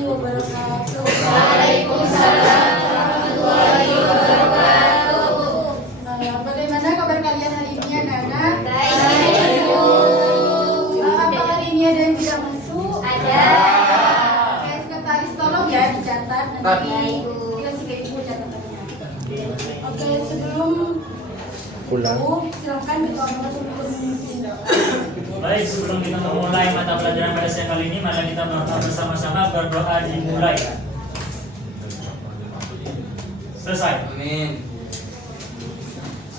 warahmatullahi wabarakatuh. Waalaikumsalam warahmatullahi wabarakatuh. Bagaimana kabar kalian hari ini, anak-anak? Baik, Bu. Apa hari ini ada yang tidak masuk? Ada. Oke, sekretaris tolong ya dicatat nanti. Baik, Bu. Dikasih ke ibu catatannya. Oke, sebelum Pulang. Bu, silakan dituangkan sebelum. Baik, sebelum kita memulai mata pelajaran pada siang kali ini, mari kita melakukan bersama-sama berdoa dimulai. Selesai. Amin.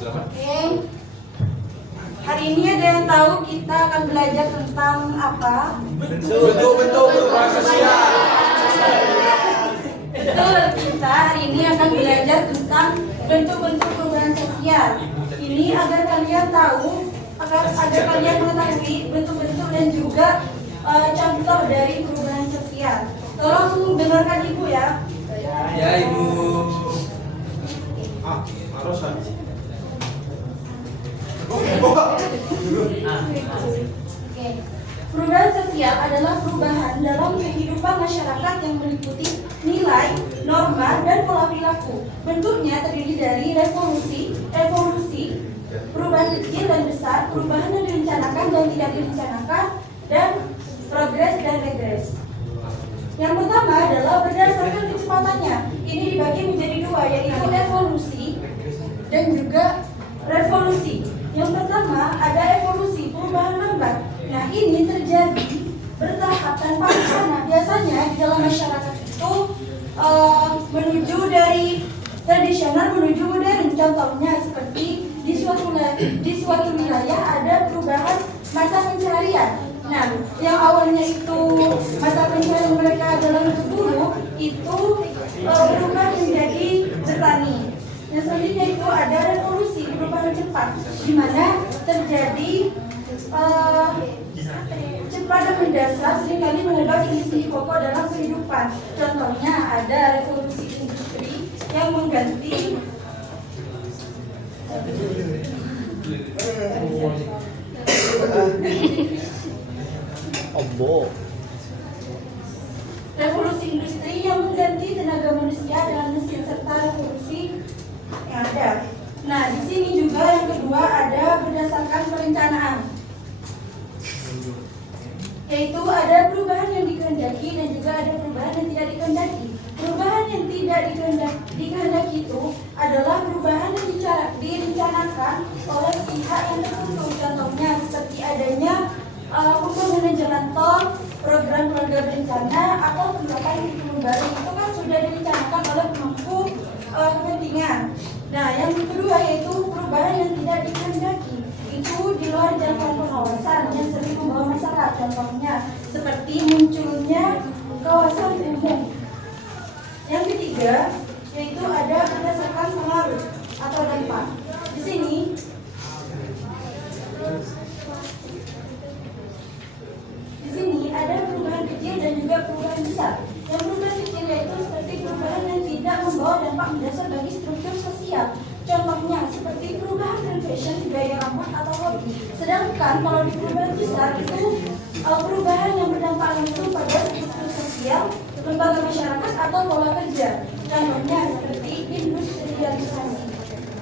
Oke. Hari ini ada yang tahu kita akan belajar tentang apa? Bentuk-bentuk perubahan sosial. Betul, kita hari ini akan belajar tentang bentuk-bentuk perubahan sosial. Ini agar kalian tahu, agar kalian mengetahui bentuk-bentuk dan juga contoh dari perubahan sosial. Tolong dengarkan ibu ya. Ya, Ibu. Oke. Perubahan sosial adalah perubahan dalam kehidupan masyarakat yang meliputi nilai, norma, dan pola perilaku. Bentuknya terdiri dari evolusi, perubahan kecil dan besar, perubahan yang direncanakan dan tidak direncanakan, dan progres dan regres. Yang pertama adalah berdasarkan kecepatannya. Ini dibagi menjadi dua, yaitu evolusi dan juga revolusi. Yang pertama ada evolusi, perubahan lambat. Nah, ini terjadi bertahap tanpa rencana. Biasanya di dalam masyarakat itu menuju dari tradisional menuju modern. Contohnya seperti di suatu wilayah ada perubahan mata pencaharian. Nah, yang awalnya itu mata pencaharian mereka adalah berburu, itu berubah menjadi bertani. Yang selanjutnya itu ada revolusi, perubahan cepat, di mana terjadi cepat dan mendasar, seringkali mengubah seni-seni pokok dalam kehidupan. Contohnya ada revolusi industri yang mengganti revolusi industri yang mengganti tenaga manusia dengan mesin, serta revolusi yang ada. Nah, di sini juga yang kedua ada berdasarkan perencanaan, yaitu ada perubahan yang dikehendaki dan juga ada perubahan yang tidak dikehendaki. Perubahan yang tidak dikehendaki itu adalah perubahan yang direncanakan oleh pihak yang tertentu. Contohnya seperti adanya pembangunan jalan tol, program keluarga berencana, atau penerapan kurikulum baru. Itu kan sudah direncanakan oleh pemangku kepentingan. Nah, yang kedua yaitu perubahan yang tidak dikehendaki. Itu di luar jangkauan pengawasan yang sering membawa masalah. Contohnya seperti munculnya kawasan umum. Yang ketiga yaitu ada berdasarkan pengaruh atau dampak. Di sini ada perubahan kecil dan juga perubahan besar. Yang perubahan kecil yaitu seperti perubahan yang tidak membawa dampak mendasar bagi struktur sosial. Contohnya seperti perubahan tren fashion, gaya rambut atau hobi. Sedangkan kalau di perubahan besar itu perubahan yang berdampak langsung pada struktur sosial, lembaga masyarakat atau pola kerja. Contohnya seperti industrialisasi.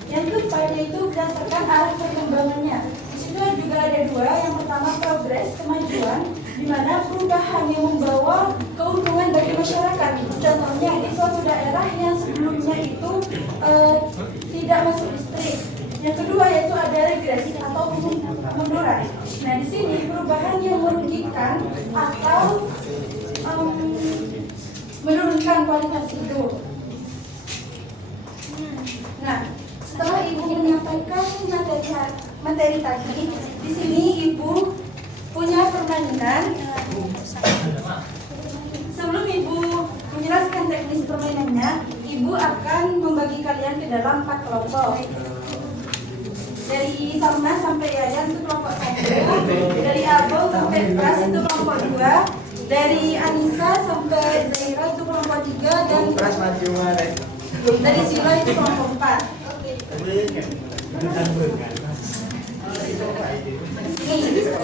Yang keempat yaitu berdasarkan arah perkembangannya. Di situ juga ada dua. Yang pertama progres, kemajuan, di mana perubahan yang membawa keuntungan bagi masyarakat. Contohnya di suatu daerah yang sebelumnya itu tidak masuk listrik. Yang kedua yaitu ada regres atau kemunduran. Nah, di sini perubahan yang merugikan atau menurunkan kualitas hidup. Nah, setelah ibu menyampaikan materi tadi, di sini ibu punya permainan. Sebelum ibu menjelaskan teknis permainannya, ibu akan membagi kalian ke dalam 4 kelompok. Dari Salma sampai Yayan itu kelompok 1, dari Abel sampai Pras itu kelompok 2, dari Anissa sampai Zaira itu kelompok 3, dan dari Sila itu kelompok 4.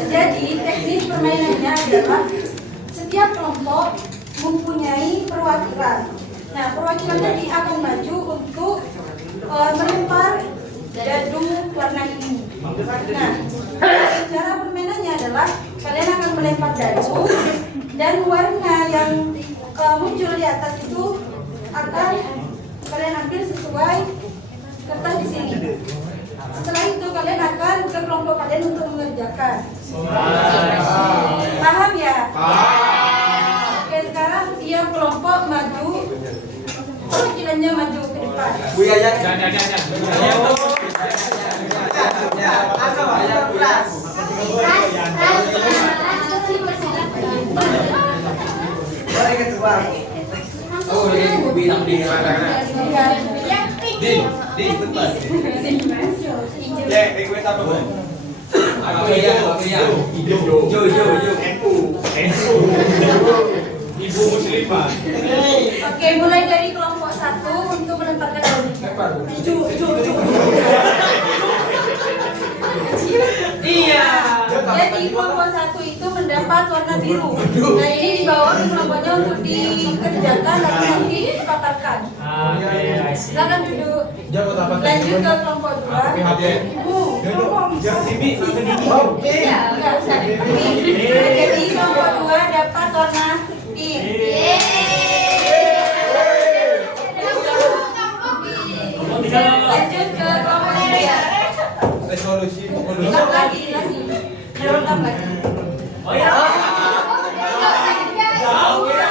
Jadi teknis permainannya adalah setiap kelompok mempunyai perwakilan. Nah, perwakilan tadi akan maju untuk melempar dadu warna ini. Nah, cara permainannya adalah kalian akan melempar dadu dan warna yang muncul di atas itu akan kalian ambil sesuai kertas di sini. Setelah itu kalian akan ke kelompok kalian untuk mengerjakan. Paham ya? Oke, sekarang tiap kelompok maju, perwakilannya maju ke depan. Bu Yayan. Oh, ini bilang di mana? Di betul. Request apa, Bu? Aku ya. Jo. Ibu muslimah. Oke, mulai dari kelompok 1 untuk menempatkan dadu. Ju. Iya. Jadi kelompok 1 itu mendapat warna biru. Nah, ini dibawa ke kelompoknya untuk dikerjakan dan nanti dipaparkan. Oke, I see. Silakan duduk. Lanjut ke kelompok 2. Ibu, ngomong. Enggak usah. Jadi kelompok 2 dapat warna pink. Kelompok 3 apa? Lanjut ke kelompok 3. Resolusi Ulang lagi. Ulang lagi. Oh ya. Jauh ya.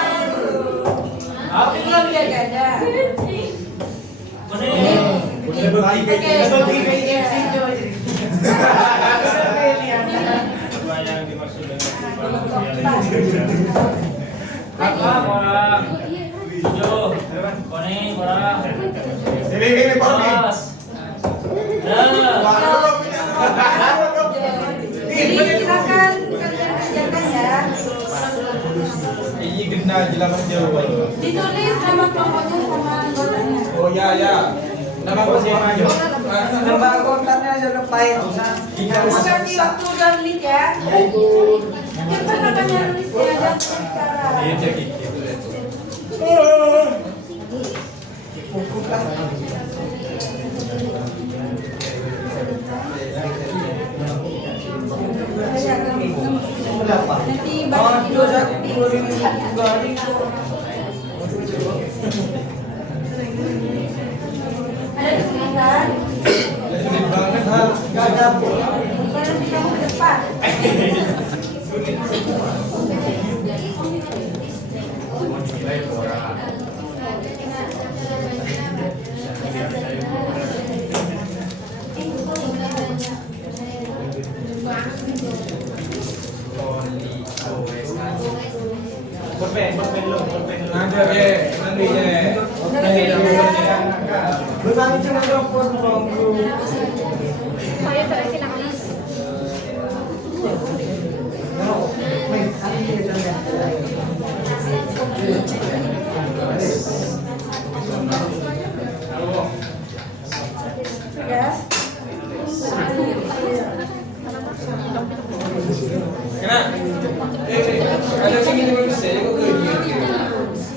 Apa Ini udah gak ada. Kuning. Apa yang dimaksud dengan apa orang? Hijau, kuning, orang. Ini Terus. Jadi silakan kalian kerjakan ya. Ini kena jelas jauh. Ditulis nama kelompoknya sama anggotanya. Oh ya. Nama siapa aja? Nama kontaknya aja lepain. Kasih waktu 2 menit ya. Cepat namanya nulisnya dan bicara. Nanti balik ada kesulitan. Nanti kamu ke depan. Ada nanti Bertanya cuma telepon bangku. Sudah. Kena. Ada sini juga bisa ya kok kerja.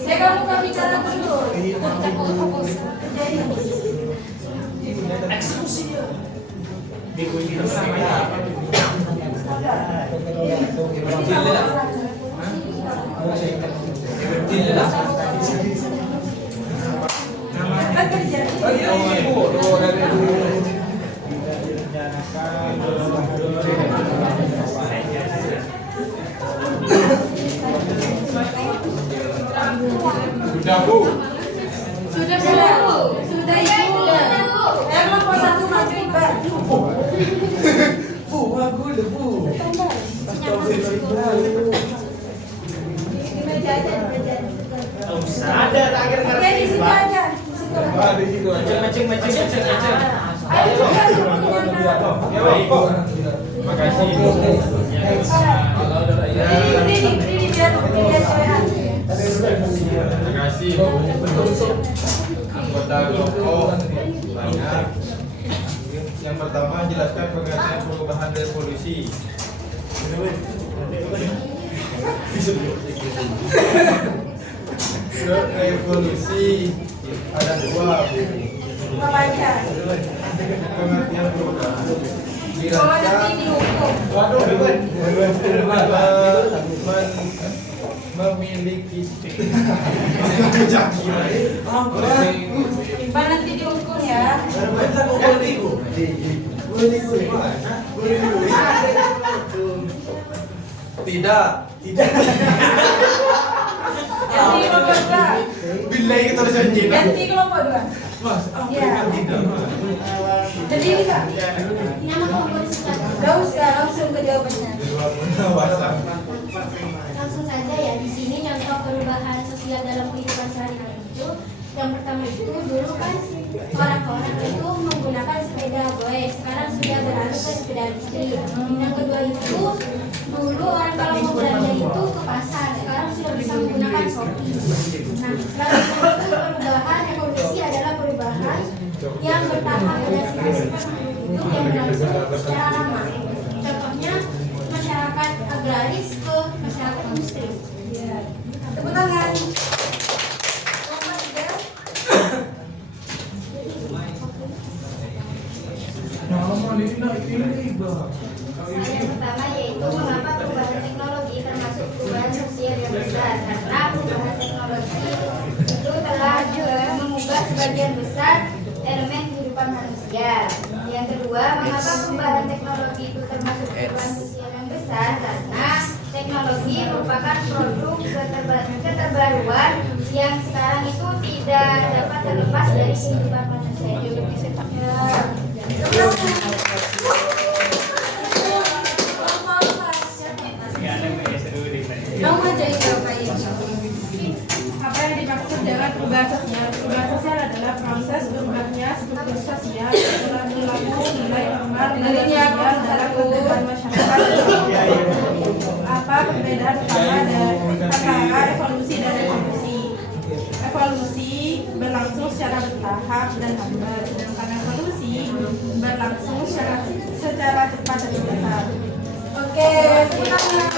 Saya kamu kan bicara dulu. Eksekusi. Sudah Bu. Sudah ya ibu. Kelompok 1 maju Iqbal. Bu, aku udah Bu. Di meja aja, di meja. Ada akhir Oke, di situ aja. Di situ aja. Macing. Ayo juga semuanya. Ya baik Bu. Makasih Bu. Berdiri biar cewekan. Terima kasih anggota kelompok banyak. Yang pertama jelaskan pengertian perubahan revolusi. Revolusi ada dua. Apa aja? Pengertian perubahan. Kalau nanti dihukum. Waduh, memiliki Pak nanti dihukum ya. Tidak. Ganti kelompok dua. Bila kita harus janji. Ganti kelompok dua. Mas, Ya. tidak. Jadi bisa. Nama kelompok sebelah. Gak usah langsung ke jawabannya. Langsung saja ya, di sini contoh perubahan sosial dalam kehidupan sehari-hari itu. Yang pertama itu dulu kan orang-orang itu menggunakan sepeda goes, sekarang sudah beralih ke sepeda listrik. Yang kedua itu dulu orang kalau mau belanja itu ke pasar, sekarang sudah bisa menggunakan Shopee. Nah, selanjutnya itu perubahan evolusi adalah perubahan yang bertahap berdasarkan sifat hidup yang berlangsung secara lama. Contohnya masyarakat agraris ke masyarakat industri. Tepuk tangan. Kelompok tiga. Yang pertama yaitu mengapa perubahan teknologi termasuk perubahan sosial yang besar, karena perubahan teknologi itu telah mengubah sebagian besar elemen kehidupan manusia. Yang kedua, mengapa perubahan teknologi itu termasuk perubahan sosial yang besar, karena teknologi merupakan produk keterbaruan yang sekarang itu tidak dapat terlepas dari kehidupan manusia. Kamu aja yang ngapain? Apa yang dimaksud dengan perubahan sosial? Perubahan sosial adalah proses berubahnya struktur sosial setelah berlaku nilai normal nilai sosial dalam kehidupan masyarakat. Apa perbedaan utama antara evolusi dan revolusi? Evolusi berlangsung secara bertahap dan lambat, sedangkan evolusi berlangsung secara cepat dan besar. Oke, semangat.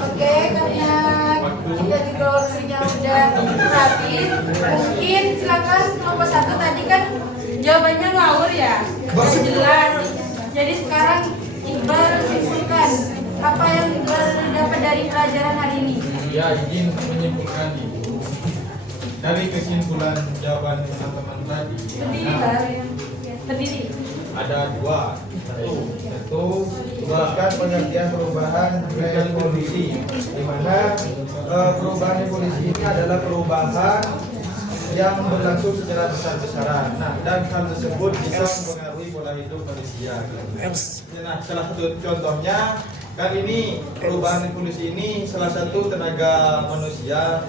Oke, karena kita juga waktunya udah habis, mungkin silakan kelompok satu tadi kan jawabannya ngawur ya, nggak jelas. Jadi sekarang Iqbal simpulkan apa yang Iqbal dapat dari pelajaran hari ini. Ya, izin menyimpulkan itu. Dari kesimpulan jawaban teman-teman tadi. Berdiri, Bal. Berdiri. Ada dua. Satu, jelaskan pengertian perubahan evolusi, di mana perubahan evolusi ini adalah perubahan yang berlangsung secara besar-besaran. Nah, dan hal tersebut bisa mempengaruhi pola hidup manusia. Nah, salah satu contohnya kan ini perubahan evolusi ini salah satu tenaga manusia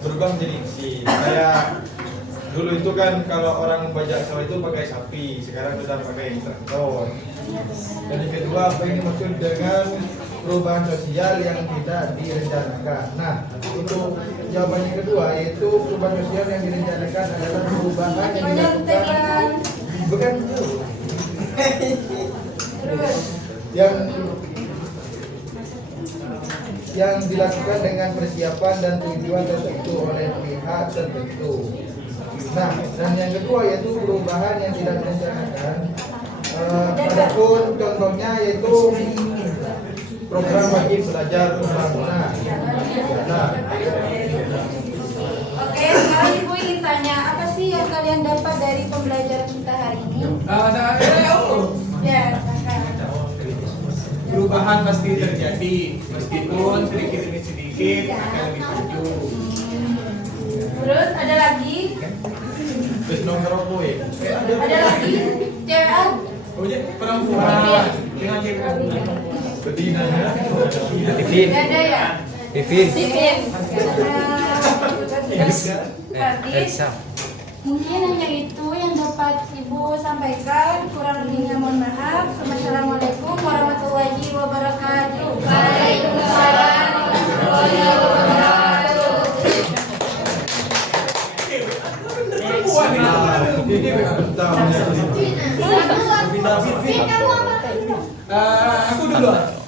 berubah menjadi mesin. Kayak dulu itu kan kalau orang membajak sawah itu pakai sapi, sekarang sudah pakai traktor. Dan yang kedua, apa yang dimaksud dengan perubahan sosial yang tidak direncanakan? Nah, untuk jawaban yang kedua yaitu perubahan sosial yang direncanakan adalah perubahan yang dilakukan bukan itu. yang dilakukan dengan persiapan dan tujuan tertentu oleh pihak tertentu. Nah, dan yang kedua yaitu perubahan yang tidak direncanakan. Adapun contohnya yaitu program wajib belajar pembangunan. Nah, Oke, sekarang Ibu ingin tanya, apa sih yang kalian dapat dari pembelajaran kita hari ini? Ya, Perubahan pasti terjadi, meskipun sedikit demi sedikit akan lebih maju. terus ada lagi? terus nomor apa ya? Ada lagi? Cewek? Oh ya, perempuan dengan cewek. Betinanya. Gak ada ya? Vivin. Sipin. Berarti Mungkin hanya itu yang dapat Ibu sampaikan, kurang lebihnya mohon maaf. Assalamualaikum warahmatullahi wabarakatuh. Waalaikumsalam warahmatullahi wabarakatuh. Perempuan ini. Ini Aku apa? Aku dulu.